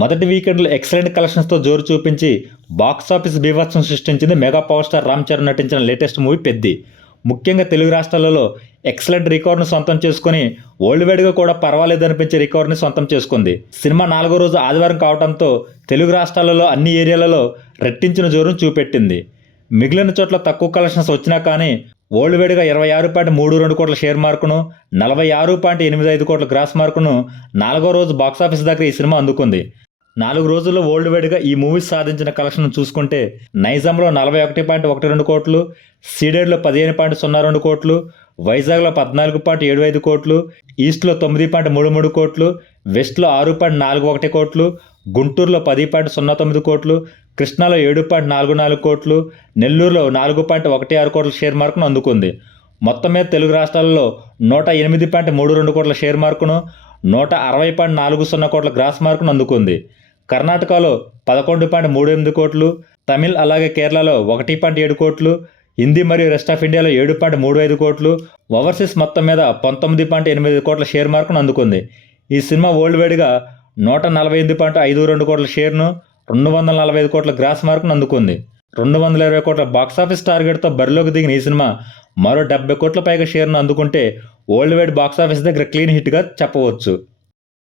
మొదటి వీకెండ్లో ఎక్సలెంట్ కలెక్షన్స్తో జోరు చూపించి బాక్సాఫీస్ బీభత్సం సృష్టించింది mega power star Ram Charan నటించిన లేటెస్ట్ మూవీ పెద్ది. ముఖ్యంగా తెలుగు రాష్ట్రాలలో ఎక్సలెంట్ రికార్డును సొంతం చేసుకుని వరల్డ్ వైడ్గా కూడా పర్వాలేదనిపించే రికార్డుని సొంతం చేసుకుంది. సినిమా 4వ రోజు ఆదివారం కావడంతో తెలుగు రాష్ట్రాలలో అన్ని ఏరియాలలో రెట్టించిన జోరును చూపెట్టింది. మిగిలిన చోట్ల తక్కువ కలెక్షన్స్ వచ్చినా కానీ వరల్డ్ వైడ్గా 26.32 కోట్ల షేర్ మార్కును, 46.85 కోట్ల గ్రాస్ మార్కును 4వ రోజు బాక్సాఫీస్ దగ్గర ఈ సినిమా అందుకుంది. 4 రోజుల్లో వరల్డ్ వైడ్గా ఈ మూవీ సాధించిన కలెక్షన్ చూసుకుంటే నైజాంలో 41.12 కోట్లు, సీడెడ్లో 15.02 కోట్లు, వైజాగ్లో 14.75 కోట్లు, ఈస్ట్లో 9.33 కోట్లు, వెస్ట్లో 6.41 కోట్లు, గుంటూరులో 10.09 కోట్లు, కృష్ణాలో 7.44 కోట్లు, నెల్లూరులో 4.16 కోట్ల షేర్ మార్కును అందుకుంది. మొత్తం మీద తెలుగు రాష్ట్రాలలో 108.32 కోట్ల షేర్ మార్కును, 160.40 కోట్ల గ్రాస్ మార్కును అందుకుంది. కర్ణాటకలో 11.38 కోట్లు, తమిళ్ అలాగే కేరళలో 1.7 కోట్లు, హిందీ మరియు రెస్ట్ ఆఫ్ ఇండియాలో 7.35 కోట్లు, ఓవర్సీస్ మొత్తం మీద 19.8 కోట్ల షేర్ మార్కును అందుకుంది. ఈ సినిమా వరల్డ్ వైడ్గా 148.52 కోట్ల షేర్ను, 245 కోట్ల గ్రాస్ మార్కును అందుకుంది. 220 కోట్ల బాక్సాఫీస్ టార్గెట్తో బరిలోకి దిగిన ఈ సినిమా మరో 70 కోట్ల పైగా షేర్ను అందుకుంటే వరల్డ్ వైడ్ బాక్సాఫీస్ దగ్గర క్లీన్ హిట్గా చెప్పవచ్చు.